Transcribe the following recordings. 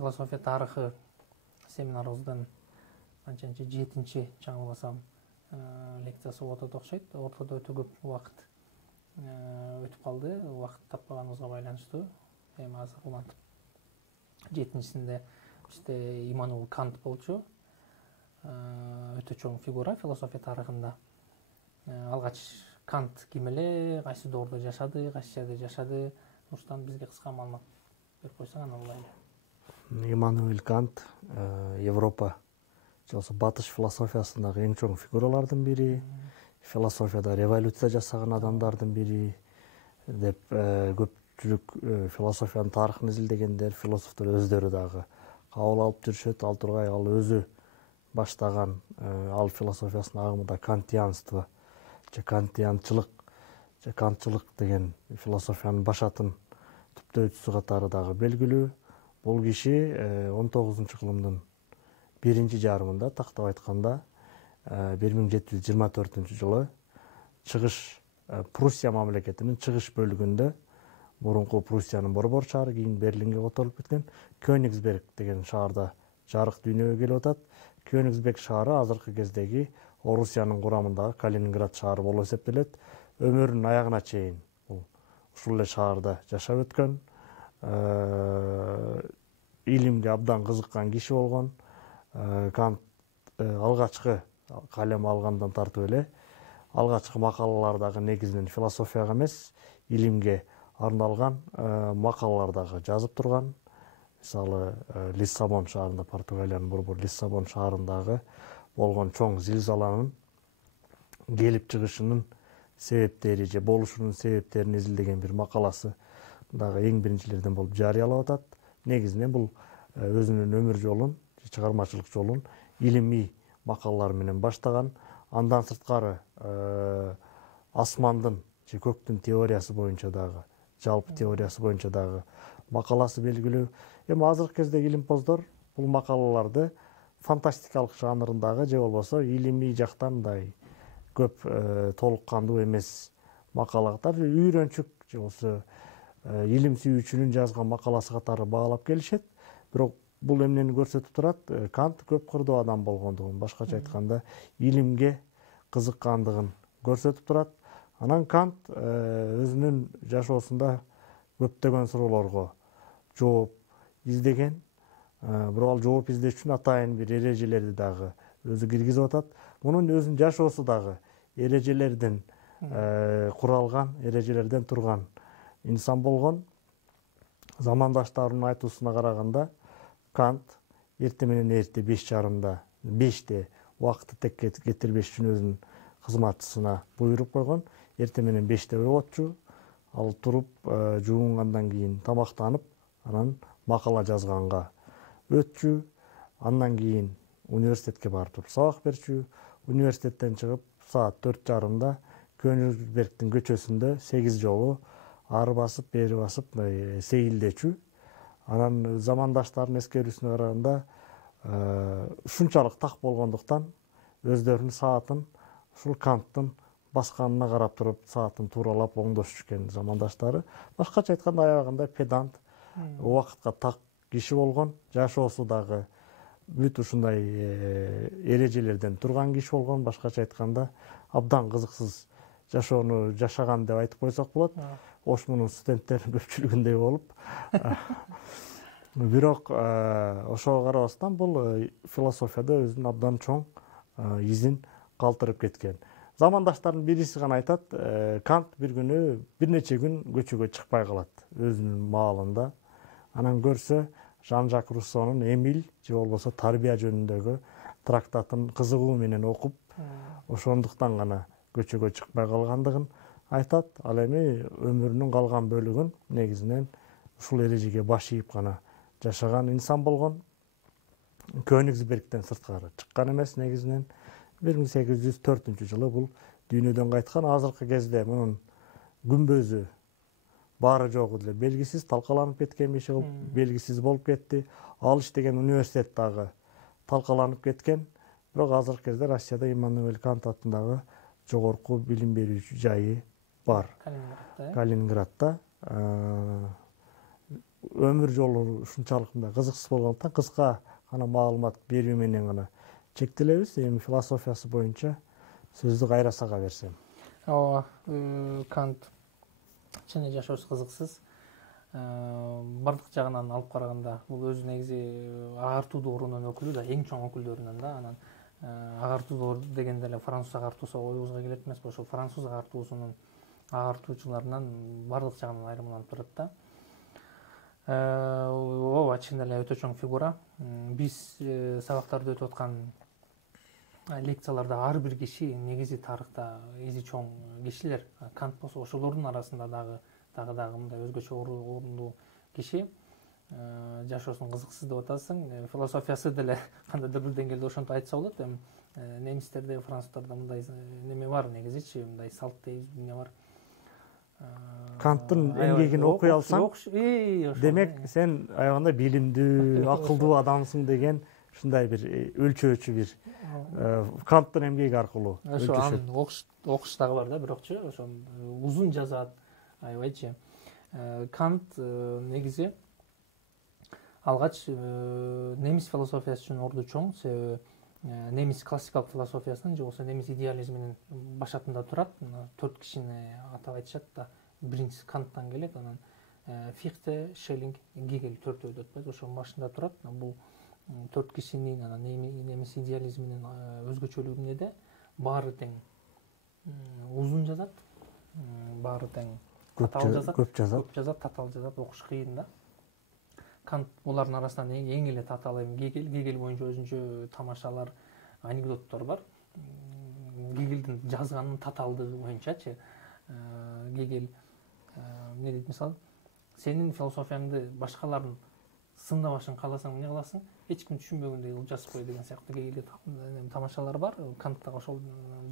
философия тарыхы семинарыбыздан анчанча 7-чи чаңылбасам лекциясы болуп атат окшойт. Ортодо өтө көп убакыт өтүп калды. Убакыт таппаганыбызга байланыштуу. Эми азыр улантып 7-чисинде işte Иммануил Кант болчу. Өтө чоң фигура философия тарыхында. Алгач Кант ким эле, кайсы доордо жашады, кайсы жерде жашады, ушундан бизге кыска маалымат берип койсоң аны улайлы. Иммануил Кант Европа же батыш философиясындагы эң чоң фигуралардын бири, философияда революция жасаган адамдардын бири деп көпчүлүк философиянын тарыхын изилдегендер, философтор өздөрү дагы кабыл алып жүрүшөт. Ал тургай ал өзү баштаган ал философиясынын агымында кантианство же кантианчылык же кантчылык деген философиянын башатын түптөөчүсү катары дагы белгилүү. Бул киши 19-кылымдын биринчи жарымында, тактап айтканда 1724-жылы чыгыш Пруссия мамлекетинин чыгыш бөлүгүндө, мурунку Пруссиянын борбор шаары, кийин Берлинге которулуп кеткен Кёнигсберг деген шаарда жарык дүйнөгө келип атат. Кёнигсберг шаары азыркы кездеги Орусиянын курамындагы Калининград шаары болуп эсептелет. Өмүрүнүн аягына чейин ушул эле шаарда жашап өткөн. Илимге абдан кызыккан киши болгон. Кант алгачкы калем алгандан тартып эле алгачкы макалалар дагы негизинен философияга эмес, илимге арналган макалалар дагы жазып турган. Мисалы, Лиссабон шаарында, Португалиянын борбор Лиссабон шаарындагы болгон чоң зилзаланын келип чыгышынын себептери же болушунун себептерин изилдеген бир макаласы дагы эң биринчилерден болуп жарыялап атат. Негизинен бул өзүнүн өмүр жолун, чыгармачылык жолун илимий макалалар менен баштаган. Андан сырткары асмандын же көктүн теориясы боюнча дагы, жалпы теориясы боюнча дагы макаласы белгилүү. Эми азыркы кезде илимпоздор бул макалаларды фантастикалык жанрындагы же болбосо илимий жактан мындай көп толук кандуу эмес макалалар, үйрөнчүк же болбосо илим сүйүүчүнүн жазган макаласы катары баалап келишет. Бирок бул эмнени көрсөтүп турат? Кант көп кырдуу адам болгондугун, башкача айтканда илимге кызыккандыгын көрсөтүп турат. Анан Кант өзүнүн жашоосунда көптөгөн суроолорго жооп издеген. Бирок ал жооп издеш үчүн атайын бир эрежелерди дагы өзү киргизип атат. Мунун өзүнүн жашоосу дагы эрежелерден куралган, эрежелерден турган инсан болгон. Замандаштарынын айтуусуна караганда Кант эрте менен эрте 5:30 убакытты тек кетирбеш үчүн өзүнүн кызматчысына буйруп койгон. Эрте менен 5-те ойготчу. Ал туруп, жуунгандан кийин тамактанып, анан макала жазганга өтчү. Андан кийин университетке барып туруп сабак берчү. Университеттен чыгып саат 4:30 Кёнигсбергдин көчөсүндө 8 жолу ары басып, бери басып сейилдечү. Анан замандаштардын эскерүүсүнө караганда ушунчалык так болгондуктан өздөрүнүн саатын ушул Канттын басканына карап туруп саатын тууралап оңдошчу экен замандаштары. Башкача айтканда аябагында педант, убакытка так киши болгон, жашоосу дагы бүт ушундай эрежелерден турган киши болгон. Башкача айтканда абдан кызыксыз жашоону жашаган деп айтып койсок болот. Ошмунун студенттеринин көпчүлүгүндөй болуп. Бирок ошого карабастан бул философияда өзүнүн абдан чоң изин калтырып кеткен. Замандаштардын бириси гана айтат, Кант бир күнү бир нече күн көчөгө чыкпай калат өзүнүн маалында. Анан көрсө Жан-Жак Руссонун Эмиль же болбосо тарбия жөнүндөгү трактатын кызыгуу менен окуп, ошондуктан гана көчөгө чыкпай калгандыгын айтат. Ал эми өмүрүнүн калган бөлүгүн негизинен ушул эрежеге баш ийип гана жашаган инсан болгон. Кёнигсбергден сырткары чыккан эмес негизинен. 1804-жылы бул дүйнөдөн кайткан. Азыркы кезде мунун күмбөзү баары жогу деле белгисиз, талкаланып кеткен иши белгисиз болуп кетти. Ал иштеген университет дагы талкаланып кеткен. Бирок азыркы кезде Россияда Иммануил Кант атындагы жогорку билим берүүчү жайы бар. Калининградда. өмүр жолу ушунчалык мындай кызыксыз болгондуктан кыска гана маалымат берүү менен гана чектелебиз. Эми философиясы боюнча сөздү кайра сага берсем. Ооба, Кант чын жашоосу кызыксыз. Бардык жагынан алып караганда бул өзү негизи агартуу доорунун өкүлү да, эң чоң өкүлдөрүнөн да. Анан агартуу доору дегенде эле француз агартуусу оюбузга келет эмеспи? Ошол француз агартуусунун агартуучуларынан бардык жагынан айырмаланып турат да. Ооба, чын эле өтө чоң фигура. Биз сабактарды өтүп аткан лекцияларда ар бир киши негизи тарыхта изи чоң кишилер. Кант болсо ошолордун арасында дагы мындай өзгөчө орундуу киши. Жашоосун кызыксыз деп атасың. Философиясы деле кандайдыр бир деңгээлде ошентип айтса болот. Немистерде, француздарда мындай неме бар негизичи, мындай салт дейбиз, эмне бар. Канттын эмгегин окуй алсаң, демек сен аябаганда билимдүү, акылдуу адамсың деген ушундай бир өлчөөчү бир Канттын эмгеги аркылуу өлчөшөт. Окуш дагы бар да, бирокчу ошо узун жазат, аябайчы. Кант негизи алгач немис философиясы үчүн орду чоң, себеби немис классикалык философиясынын же болбосо немис идеализминин башатында турат. 4 кишини атап айтышат да. Биринчиси Канттан келет, анан Фихте, Шеллинг, Гегель төртөө деп атпайбы, ошонун башында турат. Бул 4 кишинин анан немис идеализминин өзгөчөлүгү эмнеде? Баары тең узун жазат, баары тең көп жазат, татаал жазат, окуш кыйын да. Кант булардын арасынан эң эле татаалы Гегель боюнча өзүнчө тамашалар, анекдоттор бар. Гегельдин жазганынын татаалдыгы боюнчачы. Гегель эмне дейт мисалы, сенин философияңды башкалардын сындабашын кааласаң эмне кыласың? Эч ким түшүнбөгөндөй кылып жазып кой деген сыяктуу Гегельде тамашалар бар. Кант дагы ошол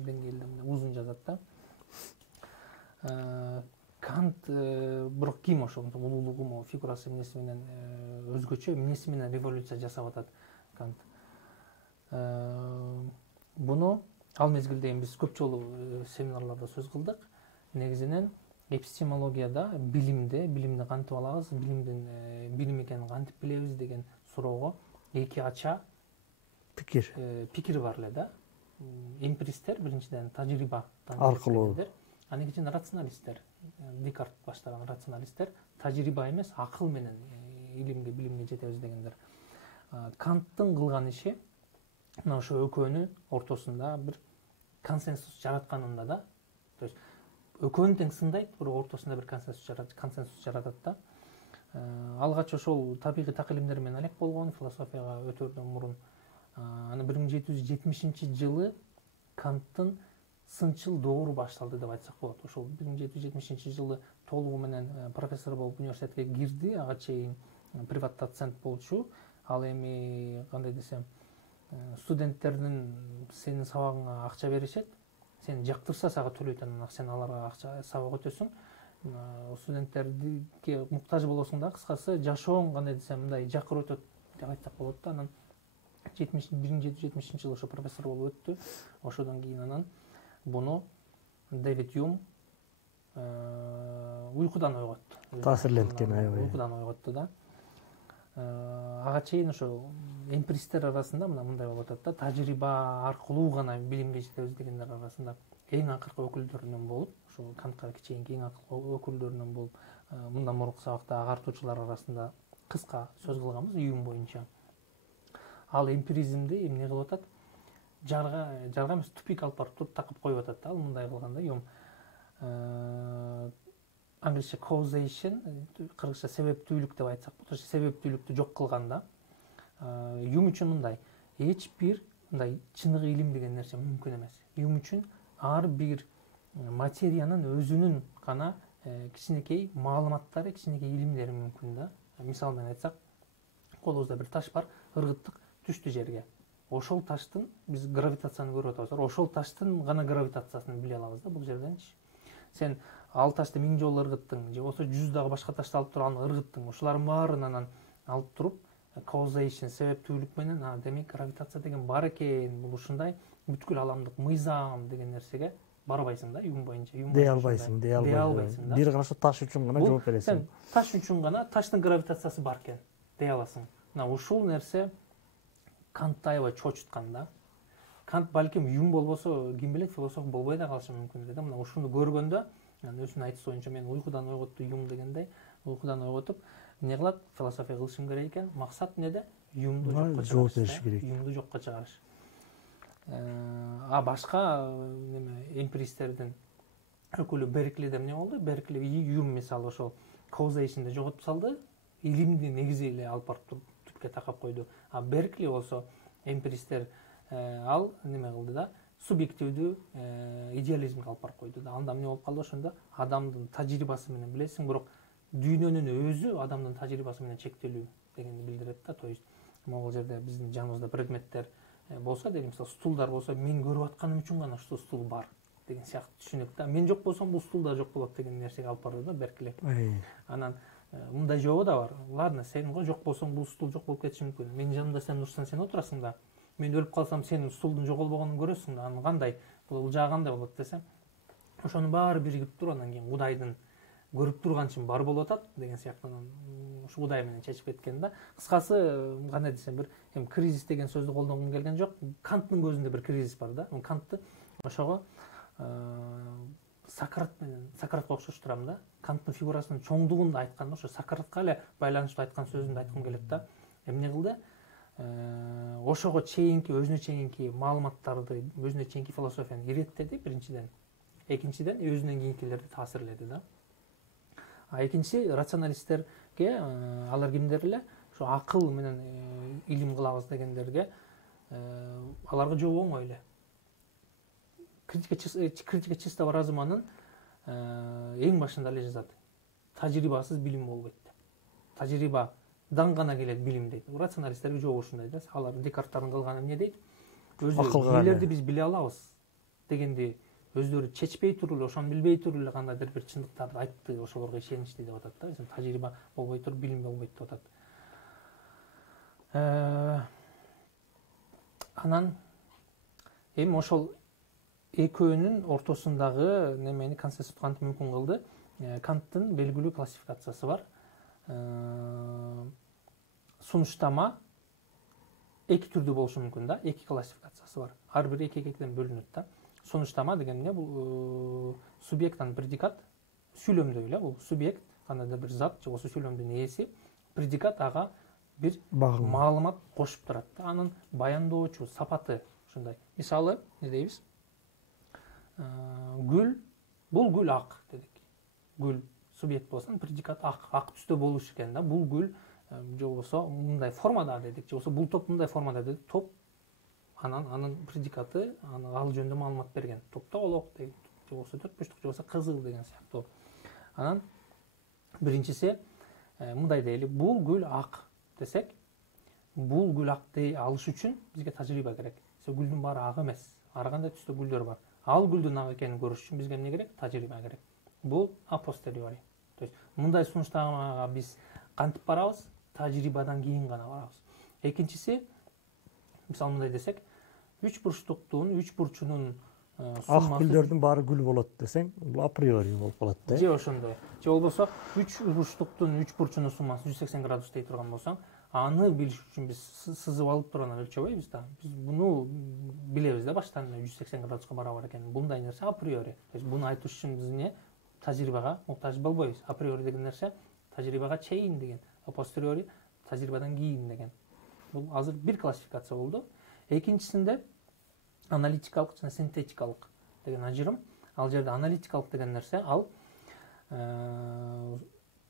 деңгээлде узун жазат да. Кант бирок ким ошол улуулугу, фигурасы эмнеси менен өзгөчө, эмнеси менен революция жасап атат Кант. Буну ал мезгилде биз көп жолу семинарларда сөз кылдык. Негизинен эпистемологияда, билимди кантип алабыз, билим экенин кантип билебиз деген суроого эки ача пикир бар эле да. Эмпиристер биринчиден тажрыйба аркылуу, анан экинчиден рационалисттер, Декарт баштаган рационалисттер тажрыйба эмес, акыл менен билимге жетебиз дегендер. Канттын кылган иши мына ошо экөөнүн ортосунда бир консенсус жаратканында да. То есть экөөнү тең сындайт, бирок ортосунда бир консенсус жаратат да. Алгач ошол табигый так илимдер менен алек болгон, философияга өтөрдөн мурун. Аны 1770-жылы Канттын сынчыл доору башталды деп айтсак болот. Ошол 1770-жылы толугу менен профессор болуп университетке кирди, ага чейин приват доцент болчу. Ал эми кандай десем, студенттердин сенин сабагыңа акча беришет, сен жактырса сага төлөйт, анан сен аларга акча сабак өтөсүң. Студенттерге муктаж болосуң да, кыскасы жашооң кандай десем мындай жакыр өтөт деп айтсак болот да. Анан 1770-жылы ошо профессор болуп өттү. Ошодон кийин анан буну Дэвид Юм уйкудан ойготту. Таасирленткен аябай. Уйкудан ойготту да. Ага чейин ошо эмпиристер арасында мындай болуп атат да, тажрыйба аркылуу гана билимге жетебиз дегендер арасында эң акыркы өкүлдөрүнөн болуп, ошо Кантка чейинки эң акыркы өкүлдөрүнөн болуп, мындан мурунку сабакта агартуучулар арасында кыска сөз кылганбыз Юм боюнча. Ал эмпиризмди эмне кылып атат? Жарга эмес, тупик алып барып туруп такып коюп атат да, ал мындай кылганда Юм. Англисче causation, кыргызча себептүүлүк деп айтсак болот. Себептүүлүктү жок кылганда Юм үчүн мындай, эч бир мындай чыныгы илим деген нерсе мүмкүн эмес. Юм үчүн ар бир материянын өзүнүн гана кичинекей маалыматтары, кичинекей илимдери мүмкүн да. Мисал менен айтсак, колубузда бир таш бар, ыргыттык, түштү жерге. Ошол таштын биз гравитацияны көрүп атабыз. Ошол таштын гана гравитациясын биле алабыз да бул жерденчи. Сен ал ташты 1000 жолу ыргыттың, же болсо 100 дагы башка ташты алып туруп аны ыргыттың. Ошолардын баарын анан алып туруп causation, себептүүлүк менен демек гравитация деген бар экен, бул ушундай бүткүл аламдык мыйзам деген нерсеге барбайсың да, юм боюнча. Дей албайсың, дей албайсың. Бир гана таш үчүн гана жооп бересиң. Сен таш үчүн гана таштын гравитациясы бар экен дей аласың. Мына ушул нерсе Кантты аябай чочуткан да. Кант балким юм болбосо, ким билет, философ болбой да калышы мүмкүн эле да. Мына ушуну көргөндө, өзүнүн айтышы боюнча мен уйкудан ойготту юм дегендей, уйкудан ойготуп, эмне кылат? Философия кылышым керек экен. Максат эмнеде? Юмду жокко чыгарыш керек. Юмду жокко чыгарыш. А башка неме эмпиристтердин өкүлү Берклиде эмне болду? Беркли юм мисалы ошол causation жоготуп салды. Илимди негизи эле алып барып түпкө такап койду. А Беркли болсо эмпиристтер ал неме кылды да, субъективдүү идеализмге алып барып койду да. Анда эмне болуп калды ошондо? Адамдын тажрыйбасы менен билесиң, бирок дүйнөнүн өзү адамдын тажрыйбасы менен чектелүү дегенди билдирет да. То есть могул жерде биздин жаныбызда предметтер болсо, деги мисалы стулдар болсо, мен көрүп атканым үчүн гана ушул стул бар деген сыяктуу түшүнүк да. Мен жок болсом бул стул да жок болот деген нерсеге алып барды да Беркли. Анан мындай жообу да бар. Ладно, сен го жок болсоң бул стул жок болуп кетиши мүмкүн. Менин жанымда сен турсаң, сен отурасың да. Мен өлүп калсам, сен стулдун жоголбогонун көрөсүң да. Анан кандай? Бул ылжаа кандай болот десем, ошонун баары биригип туруп, анан кийин Кудайдын көрүп турганчын бар болуп атат деген сыяктуу ушу Кудай менен чечип кеткен да. Кыскасы, кандай десем, бир кризис деген сөздү колдонгум келген жок. Канттын көзүндө бир кризис бар да. Кантты ошого Сократка окшоштурам да. Канттын фигурасынын чоңдугунда айтканда ошо Сократка эле байланыштуу айткан сөзүндү айткым келет да. Эмне кылды? Ошого чейинки, өзүнө чейинки маалыматтарды, өзүнө чейинки философияны иреттеди биринчиден. Экинчиден өзүнөн кийинкилерди таасирледи да. А экинчиси рационалисттерге, алар кимдер эле? Ошо акыл менен илим кылабыз дегендерге аларга жол оңой эле. Критика чистого разуманын эң башында эле жазат. Тажрыйбасыз билим болбойт деп. Тажрыйбадан гана келет билим дейт. Рационалисттерге жол ушундай да. Алар Декарттардын кылганы эмне дейт? Өзү нелерди биз биле алабыз дегенди өздөрү чечпей туруп эле, ошону билбей туруп эле кандайдыр бир чындыктарды айтты, ошолорго ишеничти деп атат да. Тажрыйба болбой туруп билим болбойт деп атат. Анан эми ошол экөөнүн ортосундагы немени консенсус кантип мүмкүн кылды? Канттын белгилүү классификациясы бар. Сунуштама эки түрдүү болушу мүмкүн да. Эки классификациясы бар. Ар бири экиден бөлүнөт да. Сунуштама деген эмне? Бул субъект анан предикат сүйлөмдүү эле. Бул субъект кандайдыр бир зат же болбосо сүйлөмдүн ээси, предикат ага бир маалымат кошуп турат да. Анын баяндоочу сапаты ушундай. Мисалы, эмне дейбиз? Гүл, бул гүл ак дедик. Гүл субъект болсо, предикат ак түстө болуш экен да. Бул гүл же болбосо мындай формада дедик, же болбосо бул топ мындай формада дедик. Топ анын предикаты ал жөнүндө маалымат берген. Топто олок дейт, же болбосо төрт бурчтук, же болбосо кызыл деген сыяктуу. Анан биринчиси мындай дейли, бул гүл ак десек, бул гүл ак дей алыш үчүн бизге тажрыйба керек. Гүлдүн баары ак эмес. Ар кандай түстө гүлдөр бар. Ал гүлдүн ак экенин көрүш үчүн бизге эмне керек? Тажрыйба керек. Бул апостериори. То есть мындай сунуштамага биз кантип барабыз? Тажрыйбадан кийин гана барабыз. Экинчиси, мисалы мындай десек, үч бурчтуктун үч бурчунун ак гүлдөрдүн баары гүл болот десең, бул априори болуп калат да. Же ошондой. Же болбосо үч бурчтуктун үч бурчунун суммасы 180 градус дей турган болсоң, аны билиш үчүн биз сызып алып туруп анан өлчөбөйбүз да. Биз буну билебиз да баштан 180 градуска барабар экенин. Мындай нерсе априори. То есть буну айтыш үчүн биз эмне? Тажрыйбага муктаж болбойбуз. Априори деген нерсе тажрыйбага чейин деген, апостериори тажрыйбадан кийин деген. Бул азыр бир классификация болду. Экинчисинде аналитикалык жана синтетикалык деген ажырым. Ал жерде аналитикалык деген нерсе ал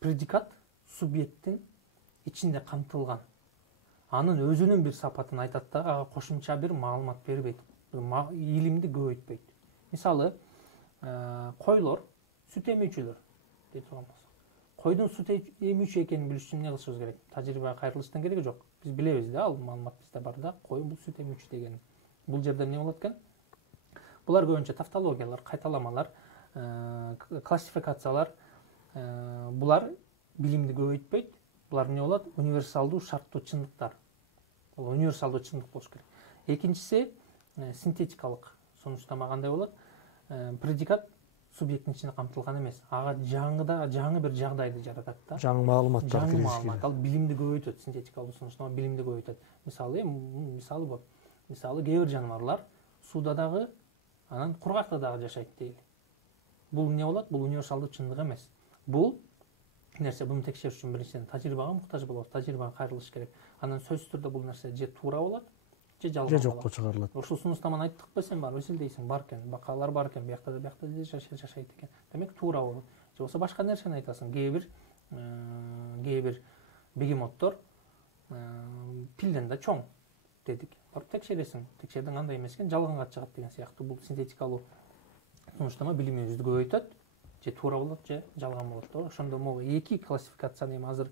предикат субъекттин ичинде камтылган. Анын өзүнүн бир сапатын айтат да, ага кошумча бир маалымат бербейт. Илимди көбөйтпөйт. Мисалы, койлор сүт эмүүчүлөр дей турган болсок. Койдун сүт эмүүчү экенин билиш үчүн эмне кылышыбыз керек? Тажрыйбага кайрылыштын кереги жок. Биз билебиз да, ал маалымат бизде бар да, кой бул сүт эмүүчү деген. Бул жерде эмне болот экен? Булар көбүнчө тавтологиялар, кайталамалар, классификациялар, булар билимди көбөйтпөйт. Булар эмне болот? Универсалдуу шарттуу чындыктар. Бул универсалдуу чындык болуш керек. Экинчиси синтетикалык сунуштама кандай болот? предикат субъекттин ичинде камтылган эмес. Ага жаңы бир жагдайды жаратат да. Жаңы маалыматтар Жаңы киргизиш маалымат, ал билимди көбөйтөт, синтетикалык сунуштама билимди көбөйтөт. Мисалы бул. Мисалы кээ бир жаныбарлар сууда дагы, анан кургакта дагы жашайт дейли. Бул эмне болот? Бул универсалдуу чындык эмес. Бул нерсе буну текшериш үчүн биринчиден тажрыйбага муктаж болот, тажрыйбага кайрылыш керек. Анан сөзсүз түрдө бул нерсе же туура болот, же жалган болот. Же жокко чыгарылат. Ушул сунуштаманы айттыкпы сен барып изилдейсиң, бар экен, бакалар бар экен, биякта жашайт экен. Демек туура болот. Же болбосо башка нерсени айтасың. Кээ бир бегемоттор пилден да чоң дедик. Барып текшересиң. Текшердиң андай эмес экен, жалганга чыгат деген сыяктуу. Бул синтетикалуу сунуштама билимибизди көбөйтөт. Же туура болот, же жалган болот. Ошондо могу эки классификацияны эми азыр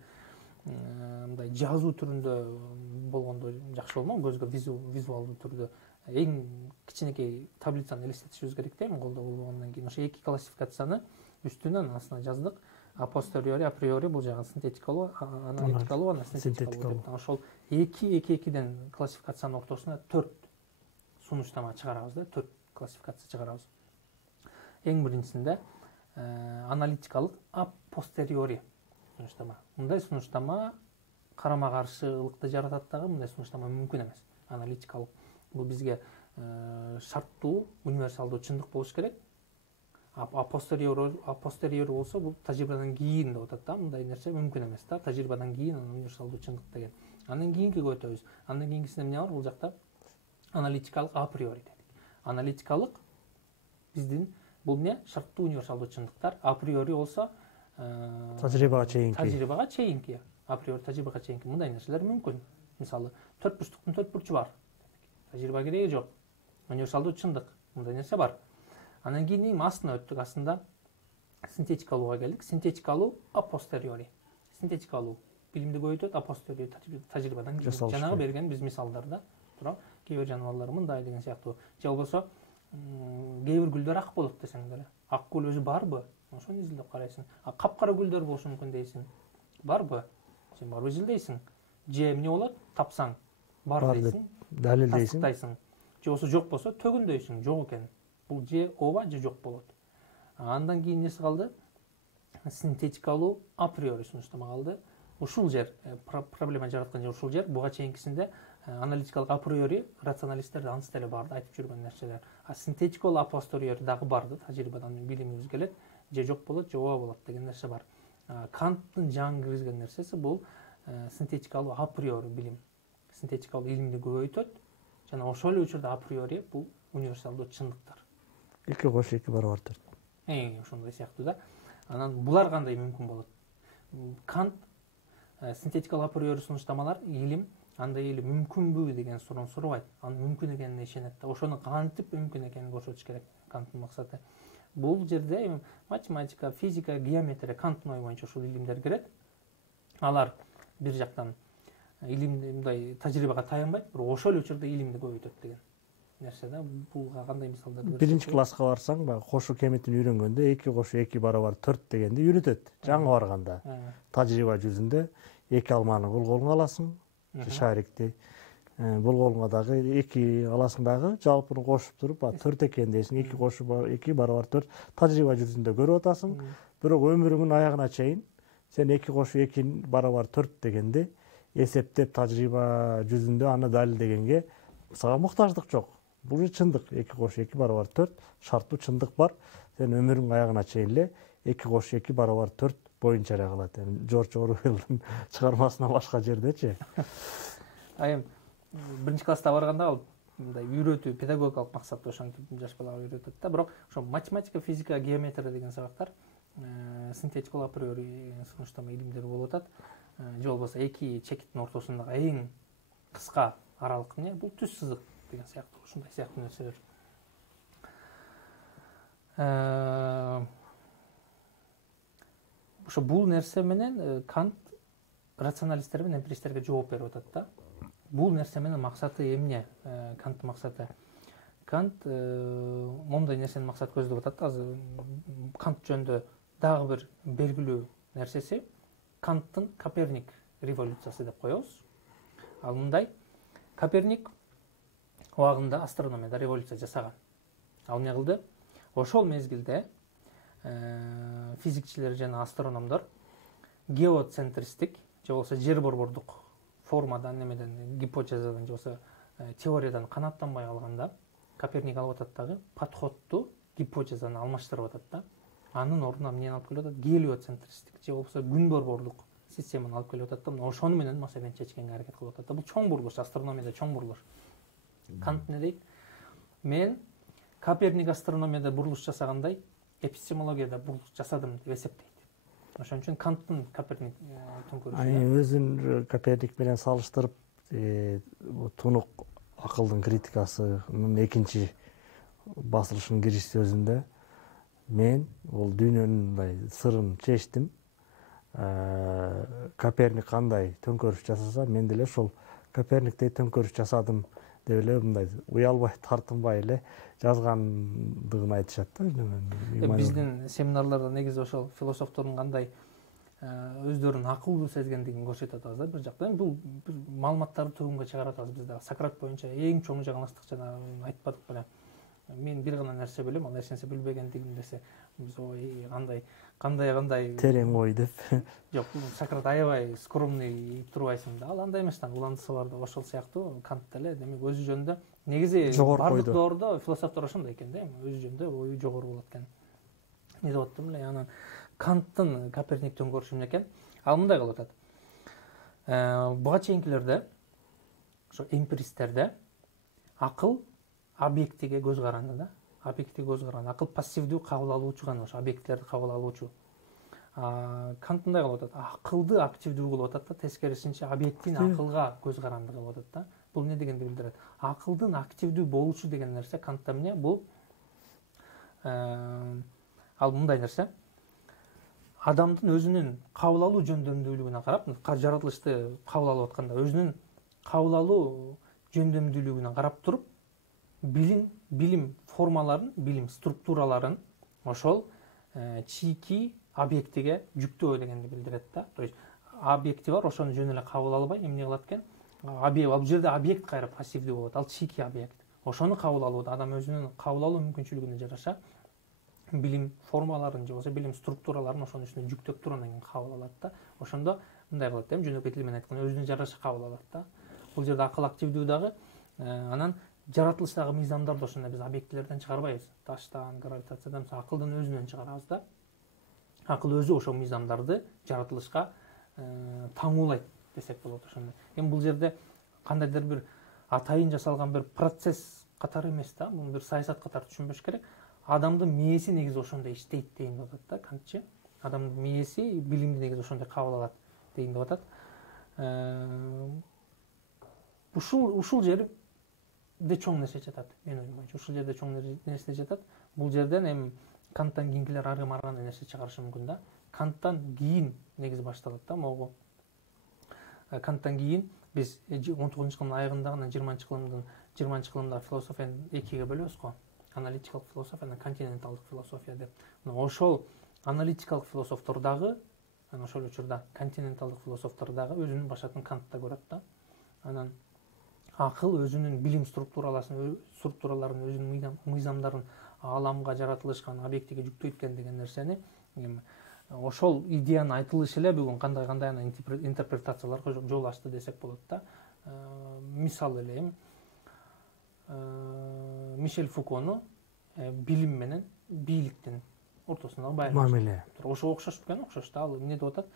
мындай жазуу түрүндө болгондо жакшы болмок, көзгө визуалдуу түрдө эң кичинекей таблицаны элестетишибиз керек да, эми колдо болгондон кийин ошо эки классификацияны үстүнөн астына жаздык. Апостериори, априори бул жагы синтетикалуу, аналитикалуу, анан синтетикалуу. Ошол экиден классификациянын ортосуна 4 сунуштама чыгарабыз да, 4 классификация чыгарабыз. Эң биринчисинде аналитикалык апостериори сунуштама. Мындай сунуштама карама каршылыкты жаратат дагы, мындай сунуштама мүмкүн эмес. Аналитикалык бул бизге шарттуу, универсалдуу чындык болуш керек. Апостериори болсо бул тажрыйбадан кийин деп атат да, мындай нерсе мүмкүн эмес да, тажрыйбадан кийин универсалдуу чындык деген. Андан кийинкиге өтөбүз. Андан кийинкисинде эмне бар? Бул жакта аналитикалык априори дедик. Аналитикалык биздин бул эмне? Шарттуу универсалдуу чындыктар. Априори болсо тажрыйбага чейинки. Априори тажрыйбага чейинки мындай нерселер мүмкүн. Мисалы, 4 бурчтуктун 4 бурчу бар. Тажрыйба кереги жок. Универсалдуу чындык. Мындай нерсе бар. Анан кийин эми астына өттүк. Астында синтетикалууга келдик. Синтетикалуу апостериори. Синтетикалуу билимди көбөйтөт, апостериори тажрыйбадан кийин. Жанагы берген биз мисалдарда тура кээ бир жаныбарлар мындай деген сыяктуу. Же болбосо кээ бир гүлдөр ак болот десең деле. Ак гүл өзү барбы? Ошону изилдеп карайсың. Капкара гүлдөр болушу мүмкүн дейсиң. Барбы? Сен барып изилдейсиң. Же эмне болот? Тапсаң бар дейсиң. Далилдейсиң. Же болбосо жок болсо төгүндөйсүң, жок экен. Бул же ооба, же жок болот. Андан кийин эмнеси калды? Синтетикалуу априори сунуштама калды. Ушул жер проблема жараткан жер ушул жер. Буга чейинкисинде аналитикалык априори рационалисттер ансы деле барды айтып жүргөн нерселер. Синтетикалуу апостериори дагы барды, тажрыйбадан билимибиз келет. Же жок болот, же ооба болот деген нерсе бар. Канттын жаңы киргизген нерсеси бул синтетикалуу априори билим. Синтетикалуу илимди көбөйтөт. Жана ошол эле учурда априори бул универсалдуу чындыктар. 2 + 2 = 4. Ошондой сыяктуу да. Анан булар кандай мүмкүн болот? Кант синтетикалык априори сунуштамалар илим андай эле мүмкүнбү деген суроону сурабайт. Анын мүмкүн экенине ишенет да. Ошону кантип мүмкүн экенин көрсөтүш керек. Канттын максаты. Бул жерде математика, физика, геометрия, Канттын ою боюнча ушул илимдер кирет. Алар бир жактан илимди мындай тажрыйбага таянбайт, бирок ошол эле учурда илимди көбөйтөт деген нерсе да. Буга кандай мисалдар берсек? Биринчи класска барсаң, баягы кошуу кеметин үйрөнгөндө 2 + 2 = 4 дегенди үйрөтөт. Жаңы барганда. Тажрыйба жүзүндө 2 алманы колголуңа аласың, шарикти. Бул колуңа дагы 2 аласың дагы, жалпыны кошуп туруп, 4 экен дейсиң. 2 + 2 = 4. Тажрыйба жүзүндө көрүп атасың. Бирок өмүрүңүн аягына чейин сен 2 + 2 = 4 дегенди эсептеп тажрыйба жүзүндө аны далилдегенге сага муктаждык жок. Бул чындык. 2 + 2 = 4 шарттуу чындык бар. Сен өмүрүң аягына чейин эле 2 + 2 = 4 боюнча эле калат. Джордж Оруэллдин чыгармасынан башка жердечи. Эми биринчи класста барганда ал мындай үйрөтүү, педагогикалык максатта ошентип жаш балага үйрөтөт да. Бирок ошо математика, физика, геометрия деген сабактар синтетикалык априори сунуштама илимдер болуп атат. Же болбосо эки чекиттин ортосундагы эң кыска аралык эмне? Бул түз сызык деген сыяктуу, ушундай сыяктуу нерселер. Ошо бул нерсе менен Кант рационалисттер менен эмпиристтерге жооп берип атат да. Бул нерсе менен максаты эмне? Канттын максаты. Кант моундай нерсени максат көздөп атат. Азыр Кант жөнүндө дагы бир белгилүү нерсеси Канттын Коперник революциясы деп коебуз. Ал мындай: Коперник убагында астрономияда революция жасаган. Ал эмне кылды? ошол мезгилде физикчилер жана астрономдор геоцентристик же болбосо жер борбордук формадан немеден гипотезадан же болбосо теориядан канааттанбай калганда Коперник алып атат дагы подходту гипотезаны алмаштырып атат да. Анын ордуна эмнени алып келип атат? Гелиоцентристик же болбосо күн борбордук системаны алып келип атат да. Мына ошону менен маселени чечкенге аракет кылып атат да. Бул чоң бурулуш, астрономияда чоң бурулуш. Кант эмне дейт? Мен Коперник астрономияда бурулуш жасагандай, эпистемологияда бурулуш жасадым деп эсептейт. Ошон үчүн Канттын Коперник төңкөрүшү. Өзүн Коперник менен салыштырып, тунук акылдын критикасынын экинчи басылышынын кириш сөзүндө мен бул дүйнөнүн мындай сырын чечтим. Коперник кандай төңкөрүш жасаса, мен деле ошол Коперниктей төңкөрүш жасадым деп эле мындай уялбай, тартынбай эле жазгандыгын айтышат да. Биздин семинарларда негизи ошол философтордун кандай өздөрүн акылдуу сезгендигин көрсөтүп атабыз да. Бир жактан бул маалыматтарды түгүмгө чыгарып атабыз биз дагы. Сократ боюнча эң чоң жаңылыштык жана айтпадык беле. Мен бир гана нерсе билем, ал эч нерсе билбегендигим десе, биз ой кандай терең ой деп. Жок, Сократ аябай скромный турбайсың да. Ал андай эмес да, уландысы бар да. Ошол сыяктуу Кант деле демек өзү жөнүндө негизи бардык доордо философтор ошондой экен да, өзү жөнүндө ою жогору болот экен. Не деп аттым эле, анан Канттын Коперник төңкөрүшү эмне экен? Ал мындай кылып атат. Буга чейинкилерде, ошо эмпиристтерде акыл объектиге көз каранды да. Объектиге көз каранды. Акыл пассивдүү кабыл алуучу гана, ошо объектилерди кабыл алуучу. Кант мындай кылып атат. Акылды активдүү кылып атат да, тескерисинче объектин акылга көз каранды кылып атат да. Бул эмне дегенди билдирет? Акылдын активдүү болушу деген нерсе Кантта эмне? Бул ал мындай нерсе. Адамдын өзүнүн кабыл алуу жөндөмдүүлүгүнө карап, жаратылышты кабыл алып атканда өзүнүн кабыл алуу жөндөмдүүлүгүнө карап туруп, билим формаларын, билим структураларын ошол чийки объектиге жүктөө дегенди билдирет да. То есть объекти бар, ошону жөн эле кабыл албай эмне кылат экен? Ал жерде объект кайра пассивдүү болот. Ал чийки объект. Ошону кабыл алууда адам өзүнүн кабыл алуу мүмкүнчүлүгүнө жараша билим формаларын же болбосо билим структураларын ошонун үстүнө жүктөп туруп анан кабыл алат да. Ошондо мындай кылат да, жөнөкөй тил менен айтканда өзүнө жараша кабыл алат да. Бул жерде акыл активдүү дагы, анан жаратылыштагы мыйзамдарды ошондой биз объектилерден чыгарбайбыз. Таштан, гравитациядан, акылдын өзүнөн чыгарабыз да. Акыл өзү ошол мыйзамдарды жаратылышка таңуулайт десек болот ошондой. Эми бул жерде кандайдыр бир атайын жасалган бир процесс катары эмес да, бул бир саясат катары түшүнбөш керек. Адамдын мээси негизи ошондой иштейт дейин деп атат да Кантчы. Адамдын мээси билимди негизи ошондой кабыл алат дейин деп атат. Ушул жерде чоң нерсе жатат, мен оюм боюнча. Ушул жерде чоң нерсе жатат. Бул жерден эми Канттан кийинкилер ар ким ар кандай нерсе чыгарышы мүмкүн да. Канттан кийин негизи башталат да могу. Канттан кийин биз 19 кылымдын аягында анан 20 кылымда философияны экиге бөлөбүз го. Аналитикалык философия, континенталдык философия деп. Ошол аналитикалык философтор дагы, ошол учурда континенталдык философтор дагы өзүнүн башатын Кантта көрөт да. Анан акыл өзүнүн билим структураларын, өзүнүн мыйзамдарын ааламга, жаратылышка, объектиге жүктөйт экен деген нерсени ошол идеянын айтылышы эле бүгүн кандай анан интерпретацияларга жол ачты десек болот да. Мисалы эле Мишель Фукону билим менен бийликтин ортосундагы мамиле. Ошо окшош экен, окшош да. Ал эмне деп атат?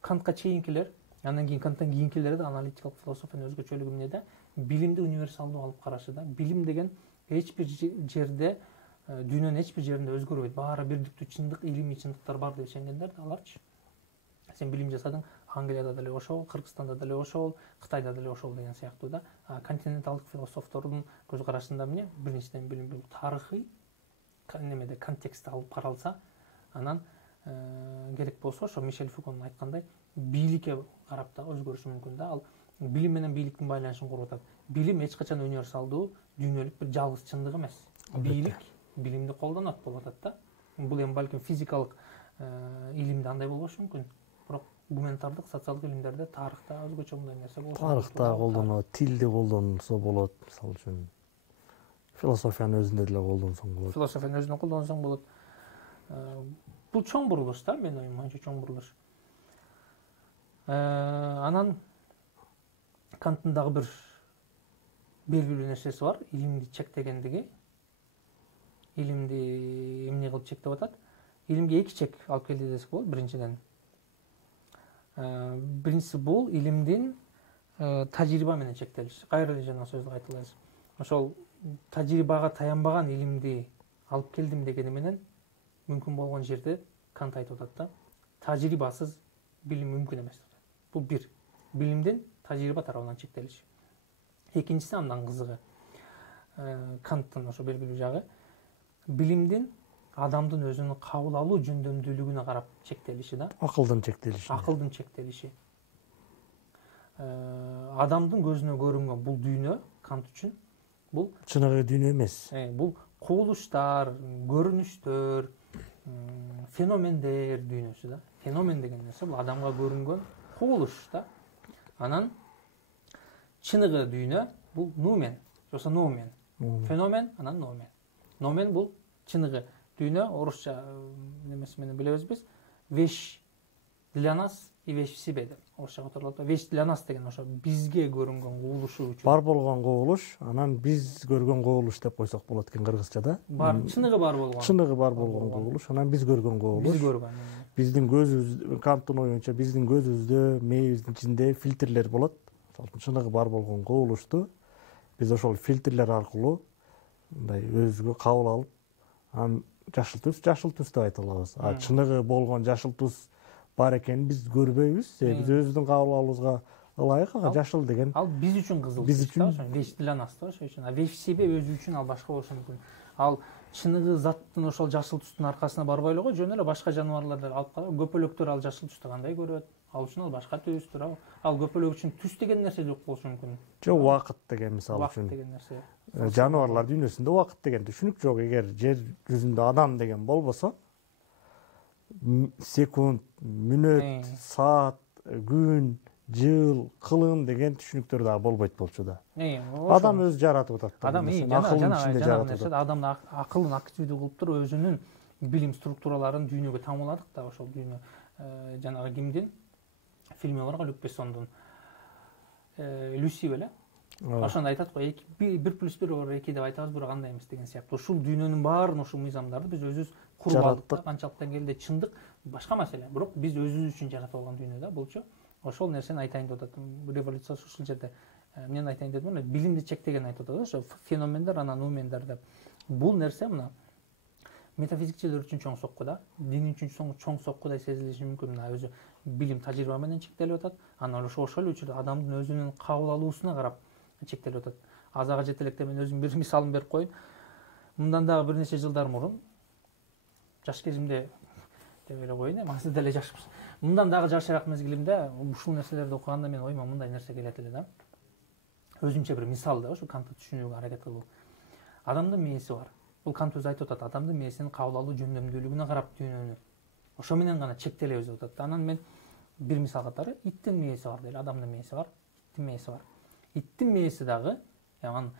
Кантка чейинкилер, андан кийин Канттан кийинкилер да аналитикалык философиянын өзгөчөлүгү эмнеде? Билимди универсалдуу алып карашы да. Билим деген эч бир жерде, дүйнөнүн эч бир жеринде өзгөрбөйт. Баары бирдиктүү чындык, илимий чындыктар бар деп ишенгендер да аларчы. Сен билим жасадың, Англияда деле ошол, Кыргызстанда деле ошол, Кытайда деле ошол деген сыяктуу да. Континенталдык философтордун көз карашында эмне? Биринчиден билим тарыхый немеде контекстте алып каралса, анан керек болсо ошо Мишель Фуконун айткандай бийликке карап да өзгөрүшү мүмкүн да. Ал билим менен бийликтин байланышын куруп атат. Билим эч качан универсалдуу, дүйнөлүк бир жалгыз чындык эмес. Бийлик билимди колдонот болуп атат да. Бул эми балким физикалык илимде андай болбошу мүмкүн. Бирок гуманитардык, социалдык илимдерде, тарыхта өзгөчө мындай нерсе болот. Тарыхта колдонот, тилди колдонсо болот, мисалы үчүн. философияны өзүндө деле колдонсоң болот. Философияны өзүнө колдонсоң болот. Бул чоң бурулуш да, менин оюм боюнча чоң бурулуш. Анан Канттын дагы бир белгилүү нерсеси бар, илимди чектегендиги. Илимди эмне кылып чектеп атат? Илимге эки чек алып келди десек болот. Биринчиден, биринчиси бул илимдин тажрыйба менен чектелиши. Кайра эле жана сөздү кайталайбыз. Ошол тажрыйбага таянбаган илимди алып келдим дегени менен мүмкүн болгон жерде Кант айтып атат да, тажрыйбасыз билим мүмкүн эмес. Бул бир, билимдин тажрыйба тарабынан чектелиши. Экинчиси андан кызыгы, Канттын ошо белгилүү жагы, билимдин адамдын өзүнүн кабыл алуу жөндөмдүүлүгүнө карап чектелиши да. Акылдын чектелиши. Акылдын чектелиши. Адамдын көзүнө көрүнгөн бул дүйнө Кант үчүн бул чыныгы дүйнө эмес. Бул кубулуштар, көрүнүштөр, феномендер дүйнөсү да. Феномен деген нерсе бул адамга көрүнгөн кубулуш да. Анан чыныгы дүйнө бул нумен, жоксо номен. Феномен, анан номен. Номен бул чыныгы дүйнө, орусча немеси менен билебиз биз. Вещь для нас и вещь в себе деп. Орусча которулат. Вещь для нас деген ошо бизге көрүнгөн кубулушу үчүн. Бар болгон кубулуш, анан биз көргөн кубулуш деп койсок болот экен кыргызчада. Бар, чыныгы бар болгон. Чыныгы бар болгон кубулуш, анан биз көргөн кубулуш. Биз көргөн. Биздин көзүбүз, Канттын оюнча биздин көзүбүздө, мээбиздин ичинде фильтрлер болот. Чыныгы бар болгон кубулушту биз ошол фильтрлер аркылуу мындай өзүгө кабыл алып, анан жашыл түс деп айта алабыз. Чыныгы болгон жашыл түс бар экенин биз көрбөйбүз. Биз өзүбүздүн кабыл алуубузга ылайык жашыл деген. Ал биз үчүн кызыл түс да, ошо вещь для нас да, ошо үчүн. А вещь в себе өзү үчүн ал башка болушу мүмкүн. Ал чыныгы заттын ошол жашыл түстүн аркасына барбай эле го, жөн эле башка жаныбарларды алып карап, көпөлөктөр ал жашыл түстү кандай көрөт? Ал үчүн ал башка түстүр. Ал көпөлөк үчүн түс деген нерсе жок болушу мүмкүн. Жок, убакыт деген мисалы үчүн. Убакыт деген нерсе. Жаныбарлар дүйнөсүндө убакыт деген түшүнүк жок. Эгер жер жүзүндө адам деген болбосо, секунд, мүнөт, саат, күн, жыл, кылым деген түшүнүктөр дагы болбойт болчу да. Адам өзү жаратып атат. Адам акылдын ичинде жаратып атат. Адамдын акылын активдүү кылып туруп өзүнүн билим структураларын дүйнөгө тамгыладык да, ошол дүйнө жанагы кимдин фильми бар го, Люк Бессондун Люси беле. Ошондо айтат го, 1+1=2 деп айтабыз, бирок андай эмес деген сыяктуу. Ушул дүйнөнүн баарын, ушул мыйзамдарды биз өзүбүз куруп алдык. Канчалык деңгээлде чындык башка маселе, бирок биз өзүбүз үчүн жаратып алган дүйнө да булчу. Ошол нерсени айтайын деп атат. Революция ушул жерде мен айтайын дедим, билимди чектеген айтып атат, ошо феномендер, анан нумендер деп. Бул нерсе мына метафизикчилер үчүн чоң сокку да, дин үчүн чоң соккудай сезилиши мүмкүн. Мына өзү билим тажрыйба менен чектелип атат. Анан ошол учурда адамдын өзүнүн кабыл алуусуна карап чектелип атат. Азага жете электе мен өзүм бир мисалын берип коеюн. Мындан дагы бир нече жылдар мурун, жаш кезимде деп эле коеюн, азыр деле жашпыз. Мындан дагы жашыраак мезгилимде ушул нерселерди окуганда мен оюма мындай нерсе келет эле да. Өзүмчө бир мисал да, ушу Кантты түшүнүүгө аракет кылуу. Адамдын мээси бар. Бул Кант өзү айтып атат, адамдын мээсинин кабыл алуу жөндөмдүүлүгүнө карап дүйнөнү ошо менен гана чектелебиз деп атат. Анан мен бир мисал катары иттин мээси бар дейли, адамдын мээси бар, иттин мээси бар. Иттин мээси дагы, анан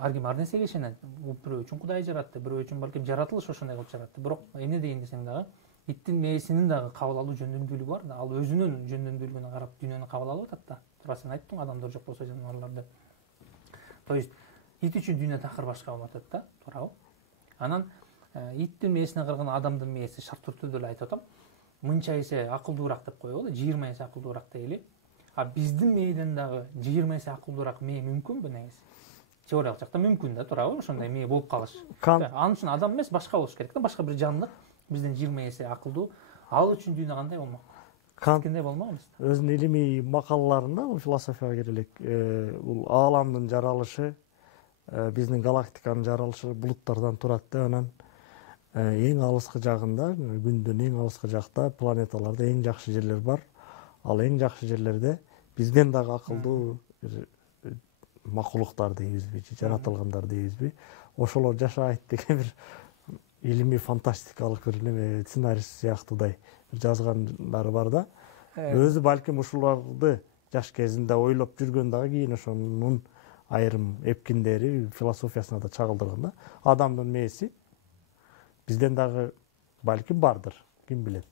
ар ким ар нерсеге ишенет. Бирөө үчүн Кудай жаратты, бирөө үчүн балким жаратылыш ошондой кылып жаратты. Бирок эмне дейин десең дагы, иттин мээсинин дагы кабыл алуу жөндөмдүүлүгү бар да. Ал өзүнүн жөндөмдүүлүгүнө карап дүйнөнү кабыл алып атат да. Туура сен айттың, адамдар жок болсо жаныбарлар деп. То есть ит үчүн дүйнө такыр башка болуп атат да, туурабы? Анан иттин мээсине караганда адамдын мээси шарттуу түрдө эле айтып атам, мынча эсе акылдуураак деп коелу, 20 эсе акылдуураак дейли. А биздин мээден дагы 20 эсе акылдуураак мээ мүмкүнбү негизи? Теориялык жакта мүмкүн да, туурабы? Ошондой мээ болуп калыш. Ал үчүн адам эмес, башка болуш керек да, башка бир жандык бизден 20 эсе акылдуу. Ал үчүн дүйнө кандай болмок? Канткандай болмок эмес. Өзүнүн илимий макалаларында, философияга келелек, бул ааламдын жаралышы, биздин галактиканын жаралышы булуттардан турат да, анан эң алыскы жагында, күндүн эң алыскы жакта планеталарда эң жакшы жерлер бар. Ал эң жакшы жерлерде бизден дагы акылдуу макулуктар дейбизби, жаратылгандар дейбизби, ошолор жашайт деген бир илимий фантастикалык бир неме сценарий сыяктуудай жазгандары бар да. Өзү балким ушуларды жаш кезинде ойлоп жүргөн дагы кийин ошонун айрым эпкиндери философиясына да чагылдырган да. Адамдын мээси бизден дагы балким бардыр, ким билет.